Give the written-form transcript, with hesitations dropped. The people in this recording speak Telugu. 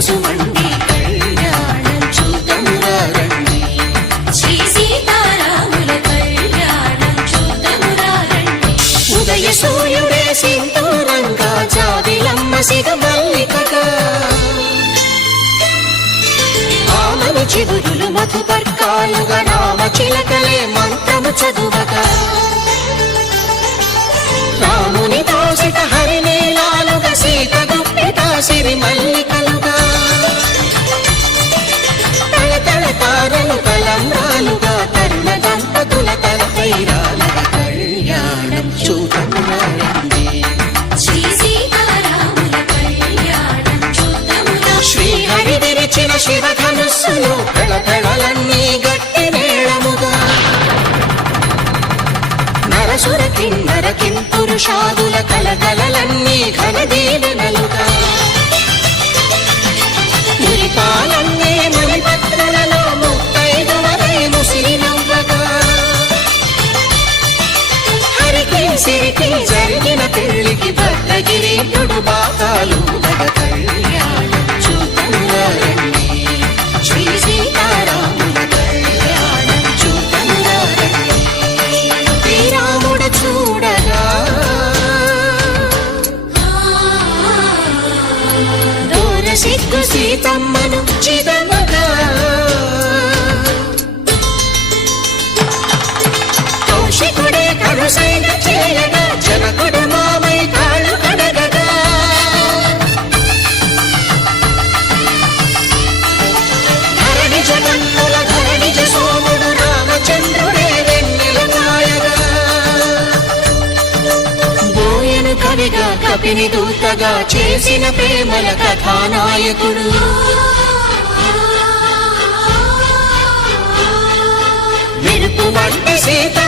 సుమండి కళ్యాణం చూద్దామురా రండి. శ్రీ సీతారాముల కళ్యాణం చూద్దామురా రండి. ఉదయ సూర్యుడే సింధూరంగా జాబిలమ్మ సిగమల్లికగా ఆమను చిగురులు మధుపర్కాలుగా నామ చిలకలే మంత్రము చదువగా రాముని దోసిట హరినీలాలుగా సీత గుప్పిట సిరి మల్లికలుగా తళతళ తారలు తలంబ్రాలుగా తరుణ దంపతుల తలపైరాలుగా కళ్యాణం చూద్దామురా రండి. శ్రీ సీతారాముల కళ్యాణం చూద్దామురా. శ్రీహరి విరిచిన శివధనుస్సులు కళకళలన్నీ గట్టి మేళముగా నరసుర కిన్నర కింపురుషాదుల కలకలలన్నీ ఘనదీవెనలుగా మురిపాలన్నీ మునిపత్రులలో ముత్తైదువరై ముసిరి నవ్వగా హరికి సిరికి జరిగిన పెళ్లికి భద్రగిరీయుడు బాకాలు కళ్యాణం చూద్దామురా రండి. శ్రీ సీతారాముల కళ్యాణం చూద్దామురా రండి. శ్రీరాముడు చూడగా దూర సిగ్గు సీతమ్మను చిదమగా కౌశికుడే కరుసైన చేయగా జనకుడు మామై కాళ్ళు కడగగా ధరణి జగన్నుల ధరణిజ సోముడు రామచంద్రుడే వెన్నెల కాయగా బోయను కవిగా కపిని దూతగా చేసిన ప్రేమల కథానాయకుడు మెరుపు వంటి సీత